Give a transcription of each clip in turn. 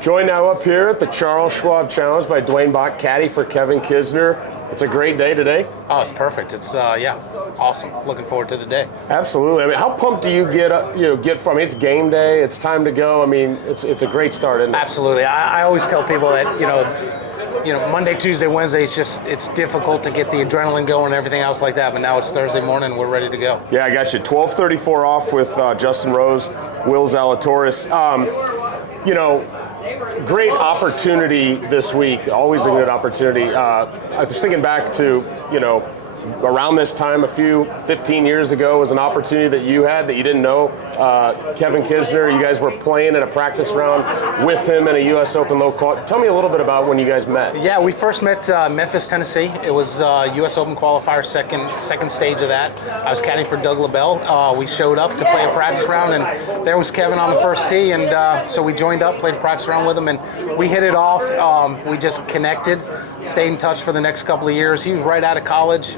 Joined now up here at the Charles Schwab Challenge by Duane Bock, Caddy for Kevin Kisner. It's a great day today. Oh, it's perfect. It's awesome. Looking forward to the day. Absolutely. I mean, how pumped do you get from? It's game day. It's time to go. I mean, it's a great start, isn't it? Absolutely. I always tell people that Monday, Tuesday, Wednesday, it's difficult to get the adrenaline going and everything else like that. But now it's Thursday morning, and we're ready to go. Yeah, I got you. 12:34 off with Justin Rose, Will Zalatoris. Great opportunity this week. Always a good opportunity. I was thinking back to, around this time, 15 years ago, was an opportunity that you had that you didn't know. Kevin Kisner, you guys were playing in a practice round with him in a U.S. Open low qual. Tell me a little bit about when you guys met. Yeah, we first met Memphis, Tennessee. It was U.S. Open qualifier, second stage of that. I was caddying for Doug LaBelle. We showed up to play a practice round, and there was Kevin on the first tee, and so we joined up, played a practice round with him, and we hit it off. We just connected, stayed in touch for the next couple of years. He was right out of college,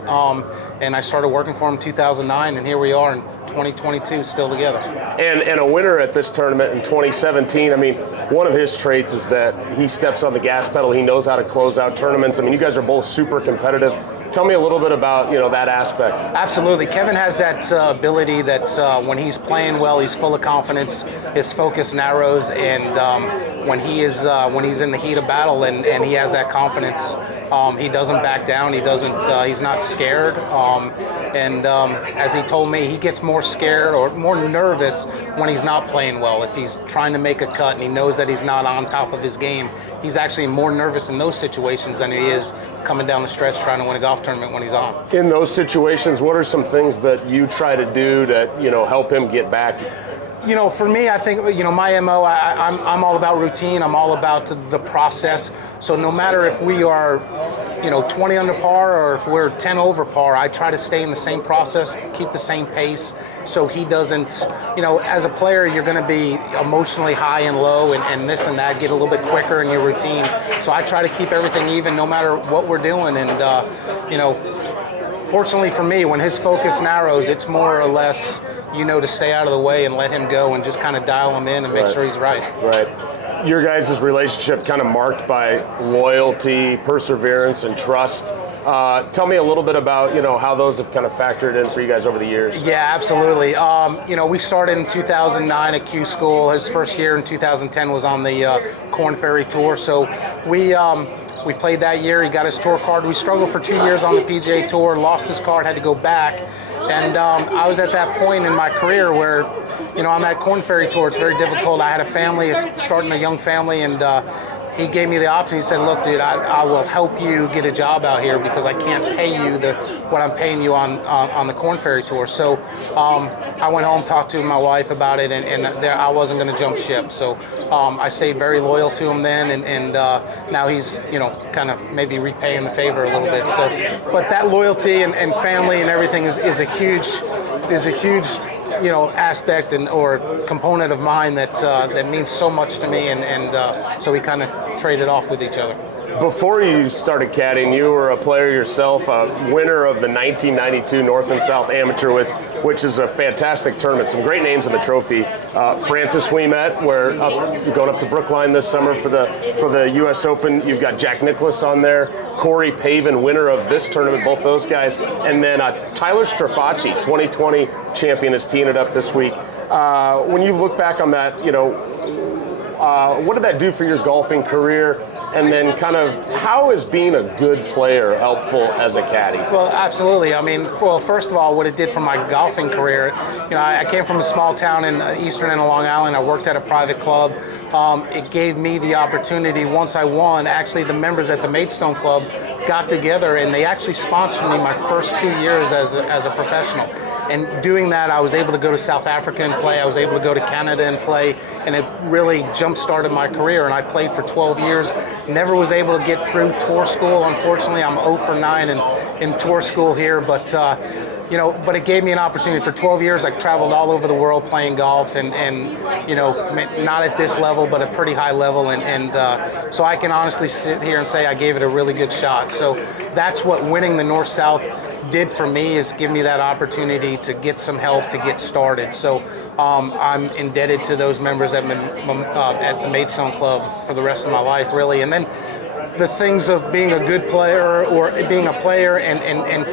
and I started working for him in 2009, and here we are in 2022, still together. And a winner at this tournament in 2017. I mean, one of his traits is that he steps on the gas pedal. He knows how to close out tournaments. I mean, you guys are both super competitive. Tell me a little bit about that aspect. Absolutely. Kevin has that ability that when he's playing well, he's full of confidence. His focus narrows, and when he's in the heat of battle and he has that confidence, he doesn't back down. He's not scared. As he told me, he gets more scared or more nervous when he's not playing well. If he's trying to make a cut and he knows that he's not on top of his game, he's actually more nervous in those situations than he is coming down the stretch trying to win a golf tournament when he's on. In those situations, what are some things that you try to do to help him get back? For me, I think, my MO, I'm all about routine. I'm all about the process. So no matter if we are, 20 under par or if we're 10 over par, I try to stay in the same process, keep the same pace, so he doesn't, as a player, you're going to be emotionally high and low and this and that, get a little bit quicker in your routine. So I try to keep everything even no matter what we're doing. And, fortunately for me, when his focus narrows, it's more or less, to stay out of the way and let him go and just kind of dial him in and make sure he's right. Right. Your guys' relationship kind of marked by loyalty, perseverance, and trust. Tell me a little bit about, how those have kind of factored in for you guys over the years. Yeah, absolutely. We started in 2009 at Q School. His first year in 2010 was on the Corn Ferry Tour. So we played that year. He got his tour card. We struggled for 2 years on the PGA Tour, lost his card, had to go back. And I was at that point in my career where, on that Corn Ferry Tour, it's very difficult. I had a family, starting a young family, and he gave me the option. He said, look, dude, I will help you get a job out here because I can't pay you what I'm paying you on the Corn Ferry Tour. So I went home, talked to my wife about it, and I wasn't going to jump ship. So I stayed very loyal to him then, and now he's, kind of maybe repaying the favor a little bit. So, but that loyalty and family and everything is a huge aspect or component of mine that means so much to me, and so we kind of traded off with each other. Before you started caddying, you were a player yourself, a winner of the 1992 North and South Amateur, which is a fantastic tournament. Some great names in the trophy. Francis we met, you're going up to Brookline this summer for the U.S. Open. You've got Jack Nicklaus on there, Corey Pavin, winner of this tournament, both those guys, and then Tyler Strafacci, 2020 champion, is teeing it up this week. When you look back on that, what did that do for your golfing career? And then kind of how is being a good player helpful as a caddy? Well, absolutely. I mean, first of all, what it did for my golfing career, I came from a small town in eastern end of Long Island. I worked at a private club. It gave me the opportunity, once I won, actually the members at the Maidstone Club got together and they actually sponsored me my first 2 years as a professional. And doing that, I was able to go to South Africa and play. I was able to go to Canada and play, and it really jump-started my career. And I played for 12 years. Never was able to get through tour school. Unfortunately, I'm 0 for 9 in tour school here, but but it gave me an opportunity. For 12 years, I traveled all over the world playing golf, and not at this level, but a pretty high level, and so I can honestly sit here and say I gave it a really good shot. So that's what winning the North-South did for me is give me that opportunity to get some help to get started. So I'm indebted to those members at the Maidstone Club for the rest of my life, really. And then the things of being a good player or being a player and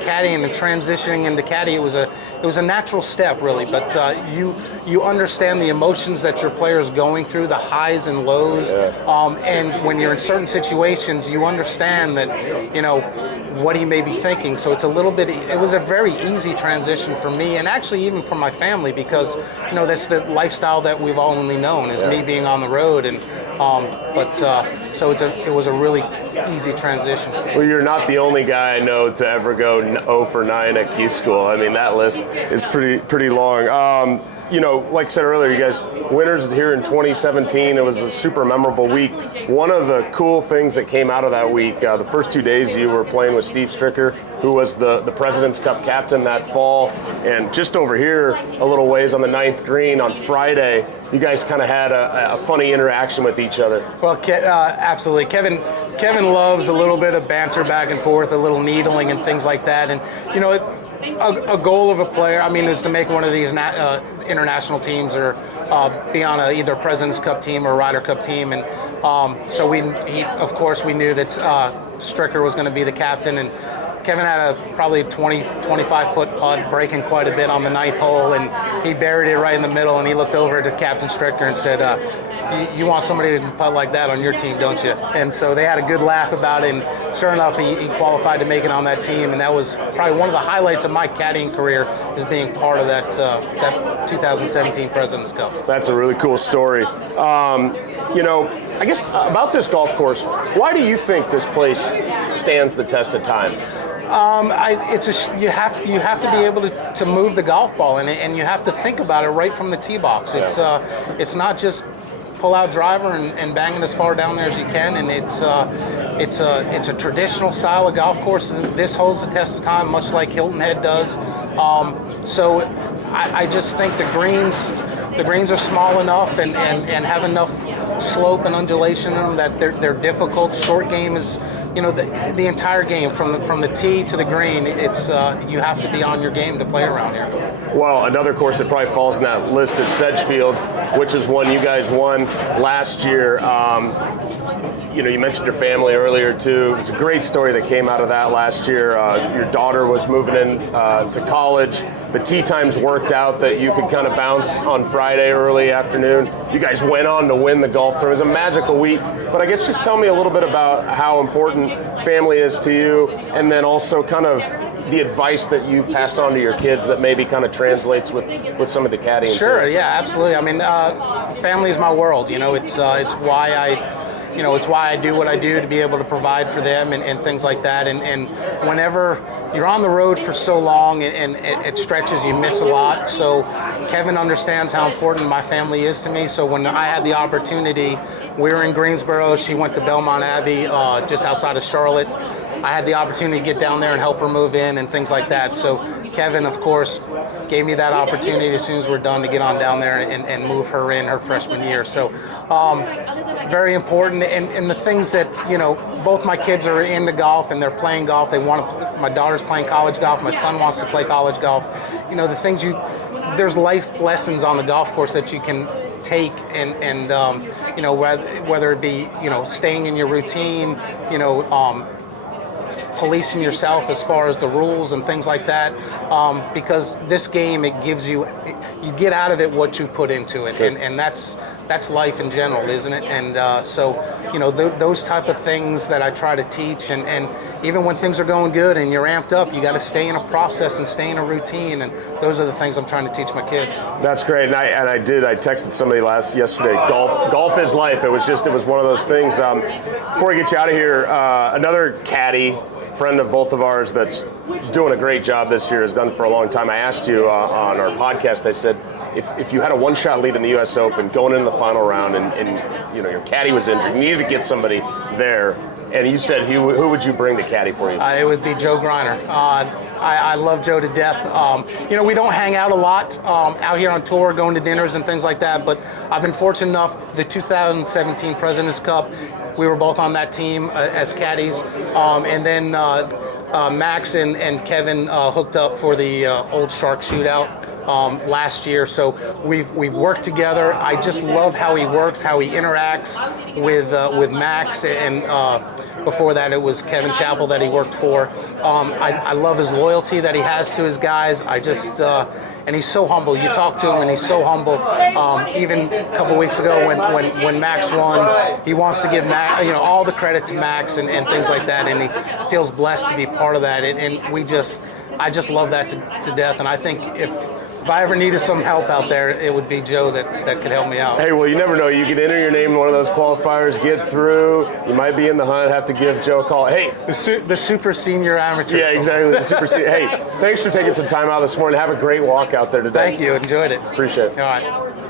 caddying and transitioning into caddy, it was a natural step, really. But you understand the emotions that your player is going through, the highs and lows, and when you're in certain situations, you understand that what he may be thinking. So it was a very easy transition for me, and actually even for my family, because that's the lifestyle that we've all only known is me being on the road, and so it was a really easy transition. Well, you're not the only guy I know to ever go 0 for 9 at Q School. I mean, that list is pretty long. Like I said earlier, you guys winners here in 2017. It was a super memorable week. One of the cool things that came out of that week, the first 2 days you were playing with Steve Stricker, who was the President's Cup captain that fall. And just over here, a little ways on the 9th green on Friday, you guys kind of had a funny interaction with each other. Well, absolutely. Kevin loves a little bit of banter back and forth, a little needling and things like that. And, a goal of a player, is to make one of these international teams or be on either President's Cup team or Ryder Cup team. And so we knew that Stricker was going to be the captain. And Kevin had a probably 25-foot putt, breaking quite a bit on the 9th hole, and he buried it right in the middle, and he looked over to Captain Stricker and said, you want somebody who can putt like that on your team, don't you? And so they had a good laugh about it, and sure enough, he qualified to make it on that team, and that was probably one of the highlights of my caddying career, is being part of that 2017 President's Cup. That's a really cool story. I guess about this golf course, why do you think this place stands the test of time? You have to be able to move the golf ball, and you have to think about it right from the tee box. It's not just pull out driver and bang it as far down there as you can, and it's a traditional style of golf course. This holds the test of time, much like Hilton Head does. So I just think the greens are small enough and have enough slope and undulation in them that they're difficult. Short game is, the entire game from the tee to the green. It's you have to be on your game to play around here. Well, another course that probably falls in that list is Sedgefield, which is one you guys won last year. You mentioned your family earlier too. It's a great story that came out of that last year. Your daughter was moving in to college. The tee times worked out that you could kind of bounce on Friday early afternoon. You guys went on to win the golf tournament. It was a magical week. But I guess just tell me a little bit about how important family is to you, and then also kind of the advice that you pass on to your kids that maybe kind of translates with some of the caddying. Sure, yeah, absolutely. Family is my world. It's why I do what I do, to be able to provide for them and things like that. And whenever you're on the road for so long and it stretches, you miss a lot. So Kevin understands how important my family is to me. So when I had the opportunity, we were in Greensboro. She went to Belmont Abbey, just outside of Charlotte. I had the opportunity to get down there and help her move in and things like that. So Kevin, of course, gave me that opportunity as soon as we're done to get on down there and move her in her freshman year. So very important. And the things that, both my kids are into golf and they're playing golf. My daughter's playing college golf. My son wants to play college golf. The things there's life lessons on the golf course that you can take and whether it be, staying in your routine, policing yourself as far as the rules and things like that, because this game, it gives you get out of it what you put into it. Sure. And that's life in general, isn't it? And so those type of things that I try to teach, and even when things are going good and you're amped up, you got to stay in a process and stay in a routine, and those are the things I'm trying to teach my kids. That's great. And I texted somebody yesterday, golf is life. It was one of those things. Before I get you out of here, another caddy, friend of both of ours that's doing a great job this year, has done for a long time. I asked you on our podcast, I said, if you had a one-shot lead in the U.S. Open going into the final round and your caddy was injured, you needed to get somebody there, and you said, who would you bring to caddy for you? It would be Joe Greiner. I love Joe to death. We don't hang out a lot out here on tour, going to dinners and things like that, but I've been fortunate enough, the 2017 President's Cup, we were both on that team as caddies. And then Max and Kevin hooked up for the Old Shark Shootout last year, so we've worked together. I just love how he works, how he interacts with Max, and before that it was Kevin Chappell that he worked for. I love his loyalty that he has to his guys. And he's so humble. You talk to him, and he's so humble. Even a couple weeks ago, when Max won, he wants to give Max, all the credit to Max and things like that. And he feels blessed to be part of that. And I just love that to death. And I think if I ever needed some help out there, it would be Joe that could help me out. Hey, well, you never know. You could enter your name in one of those qualifiers, get through. You might be in the hunt, have to give Joe a call. Hey, the super senior amateur. Yeah, exactly. The super senior. Hey, thanks for taking some time out this morning. Have a great walk out there today. Thank you. Enjoyed it. Appreciate it. All right.